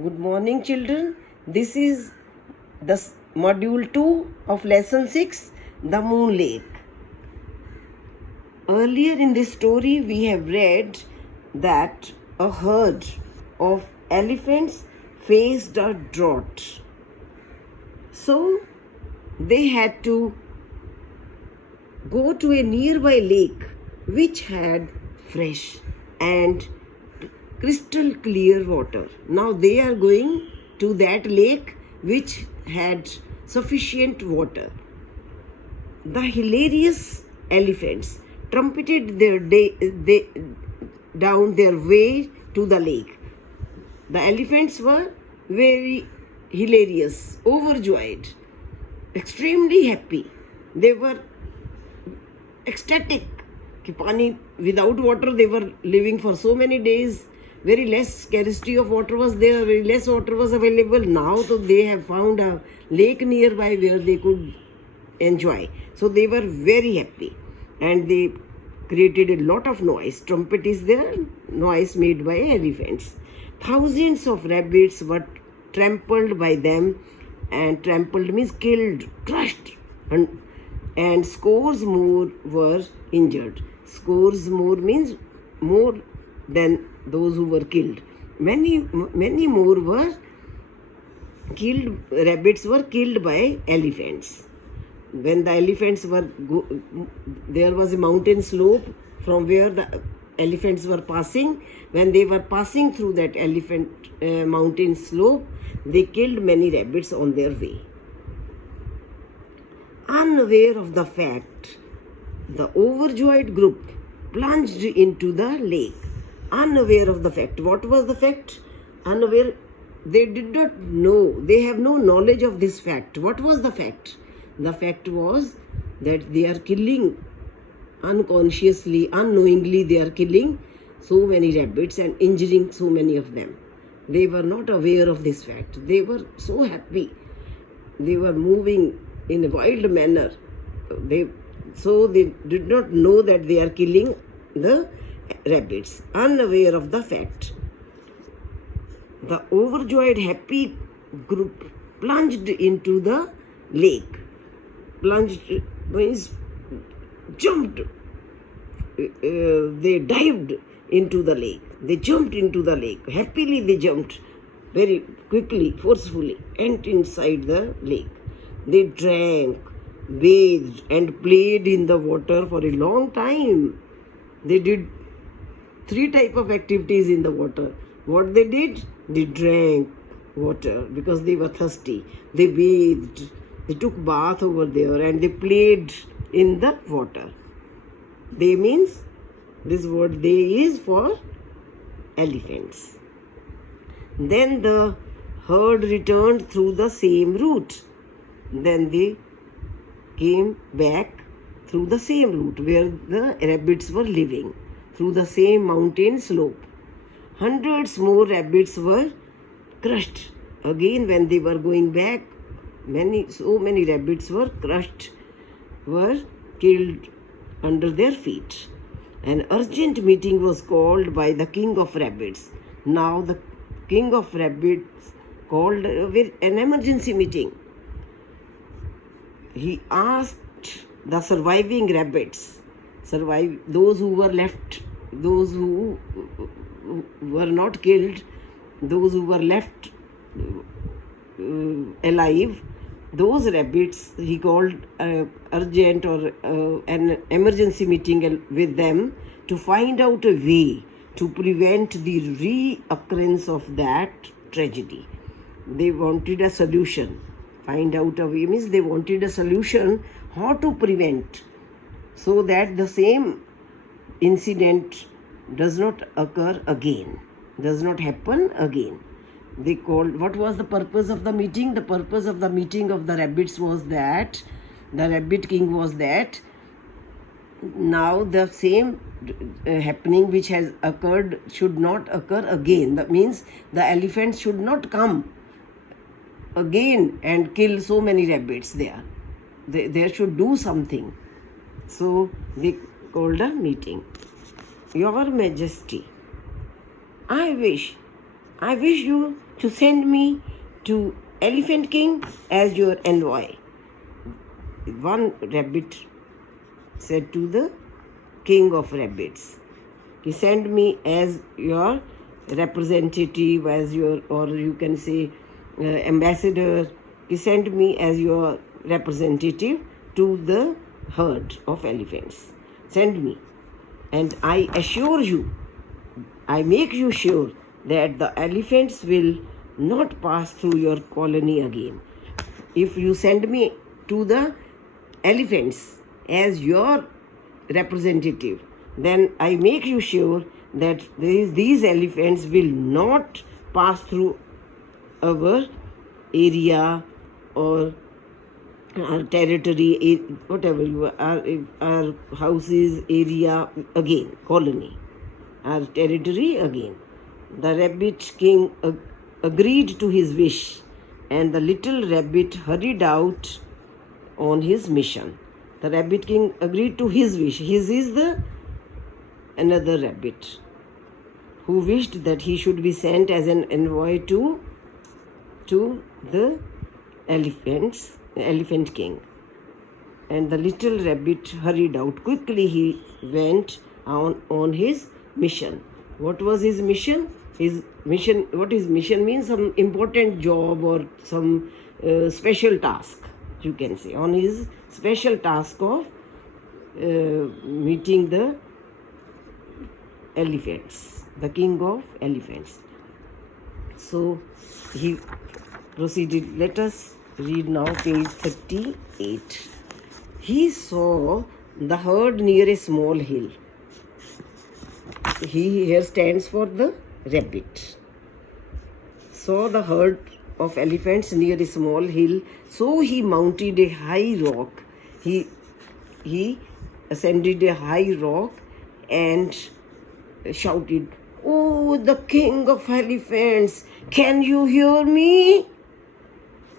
Good morning, children. This is the module 2 of lesson 6, The Moon Lake. Earlier in this story, we have read that a herd of elephants faced a drought. So they had to go to a nearby lake which had fresh and crystal clear water. Now they are going to that lake which had sufficient water. The hilarious elephants trumpeted down their way to the lake. The elephants were very hilarious, overjoyed, extremely happy. They were ecstatic. Without water they were living for so many days. Very less scarcity of water was there, very less water was available. Now so they have found a lake nearby where they could enjoy. So they were very happy and they created a lot of noise. Trumpet is the noise made by elephants. Thousands of rabbits were trampled by them, and trampled means killed, crushed, and scores more were injured. Scores more means more than those who were killed. Many more were killed. Rabbits were killed by elephants. When the elephants were there was a mountain slope from where the elephants were passing. When they were passing through that elephant mountain slope, they killed many rabbits on their way. Unaware of the fact, the overjoyed group plunged into the lake. Unaware of the fact. What was the fact? Unaware. They did not know. They have no knowledge of this fact. What was the fact? The fact was that they are killing unconsciously, unknowingly, they are killing so many rabbits and injuring so many of them. They were not aware of this fact. They were so happy. They were moving in a wild manner. They did not know that they are killing the rabbits, unaware of the fact. The overjoyed happy group plunged into the lake. Plunged means jumped. They dived into the lake. They jumped into the lake. Happily they jumped very quickly, forcefully, and inside the lake. They drank, bathed, and played in the water for a long time. They did 3 types of activities in the water. What they did? They drank water because they were thirsty. They bathed. They took bath over there and they played in the water. They means, this word they is for elephants. Then the herd returned through the same route. Then they came back through the same route where the rabbits were living, through the same mountain slope. Hundreds more rabbits were crushed. Again, when they were going back, so many rabbits were crushed, were killed under their feet. An urgent meeting was called by the king of rabbits. Now the king of rabbits called an emergency meeting. He asked the surviving rabbits, those who were left, those who were not killed, those who were left alive, those rabbits, he called urgent or an emergency meeting with them to find out a way to prevent the reoccurrence of that tragedy. They wanted a solution. Find out a way means they wanted a solution how to prevent so that the same incident does not occur again, does not happen again. They called, what was the purpose of the meeting? The purpose of the meeting of the rabbits was that, the rabbit king was that, now the same happening which has occurred should not occur again. That means the elephants should not come again and kill so many rabbits there. They should do something. So they called a meeting. Your Majesty, I wish I wish you to send me to Elephant King as your envoy. One rabbit said to the king of rabbits, he send me as your representative, as your, or you can say ambassador. He sent me as your representative to the herd of elephants. Send me, and I assure you, I make you sure that the elephants will not pass through your colony again. If you send me to the elephants as your representative, then I make you sure that these elephants will not pass through our area or our territory, whatever you are, our houses, area again, colony, our territory again. The rabbit king agreed to his wish, and the little rabbit hurried out on his mission. The rabbit king agreed to his wish. His is the another rabbit who wished that he should be sent as an envoy to the elephant king. And the little rabbit hurried out. Quickly he went on his mission. What was his mission? His mission, what his mission means? Some important job or some special task, you can say. On his special task of meeting the elephants, the king of elephants. So he proceeded. Let us read now page 38. He saw the herd near a small hill. He here stands for the rabbit. Saw the herd of elephants near a small hill, so he mounted a high rock. He ascended a high rock and shouted, "Oh, the king of elephants, can you hear me?"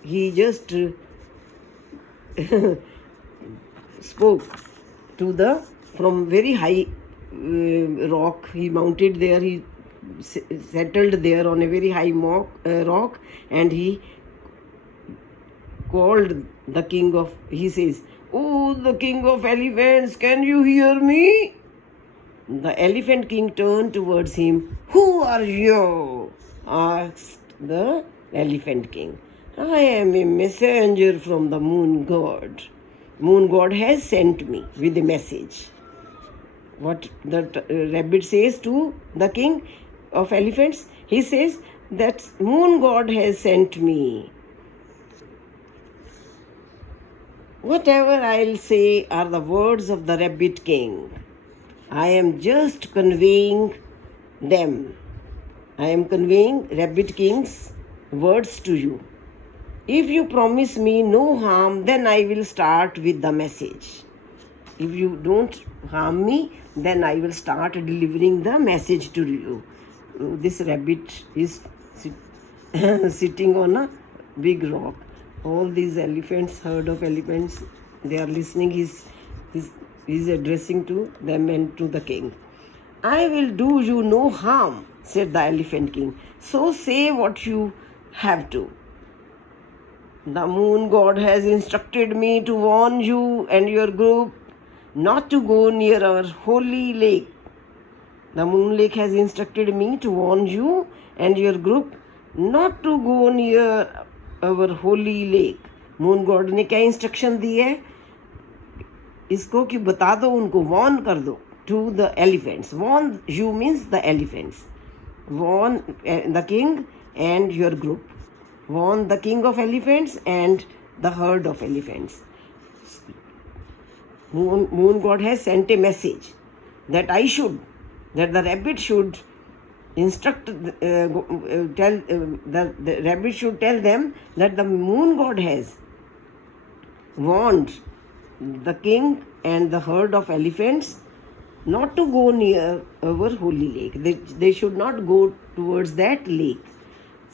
He just spoke to the, from very high rock. He mounted there, he settled there on a very high rock, and he called the king of, he says, "Oh, the king of elephants, can you hear me?" The elephant king turned towards him. "Who are you?" asked the elephant king. "I am a messenger from the moon god. Moon god has sent me with a message." What the rabbit says to the king of elephants? He says that moon god has sent me. Whatever I'll say are the words of the rabbit king. I am just conveying them. I am conveying rabbit king's words to you. If you promise me no harm, then I will start with the message. If you don't harm me, then I will start delivering the message to you. This rabbit is sitting on a big rock. All these elephants, herd of elephants, they are listening. He's addressing to them and to the king. "I will do you no harm," said the elephant king. "So say what you have to. The moon god has instructed me to warn you and your group not to go near our holy lake. The moon lake has instructed me to warn you and your group not to go near our holy lake." Moon God ने क्या instruction दी है इसको कि बता दो उनको, warn कर दो to the elephants. Warn you means the elephants. Warn the king and your group. Warn the king of elephants and the herd of elephants. Moon god has sent a message that the rabbit should instruct, the rabbit should tell them that the moon god has warned the king and the herd of elephants not to go near our holy lake. They should not go towards that lake,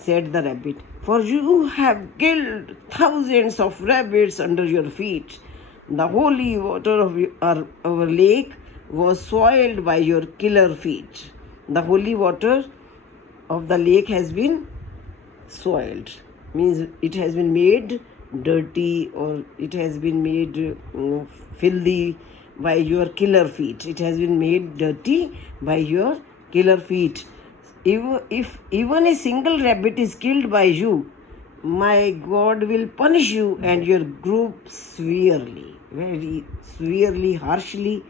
said the rabbit, for you have killed thousands of rabbits under your feet. The holy water of our lake was soiled by your killer feet. The holy water of the lake has been soiled, means it has been made dirty, or it has been made filthy by your killer feet. It has been made dirty by your killer feet. If even a single rabbit is killed by you, my God will punish you and your group severely, very severely, harshly.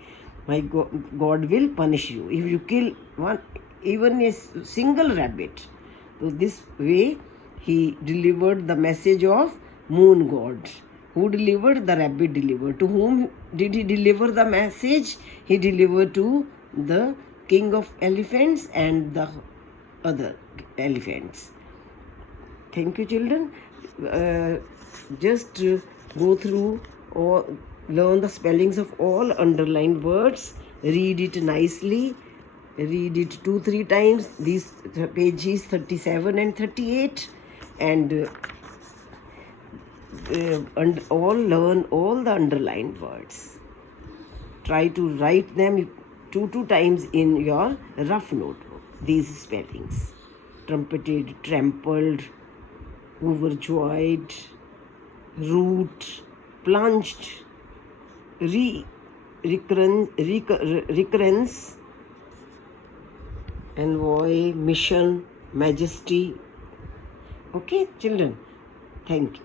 My God will punish you if you kill one, even a single rabbit. So this way he delivered the message of moon god. Who delivered? The rabbit delivered. To whom did he deliver the message? He delivered to the king of elephants and the other elephants. Thank you, children. Just go through or learn the spellings of all underlined words. Read it nicely. Read it 2-3 times. These pages 37 and 38, and all learn all the underlined words. Try to write them 2 times in your rough notebook. These spellings: trumpeted, trampled, overjoyed, root, plunged, recurrence, envoy, mission, majesty. Okay, children, thank you.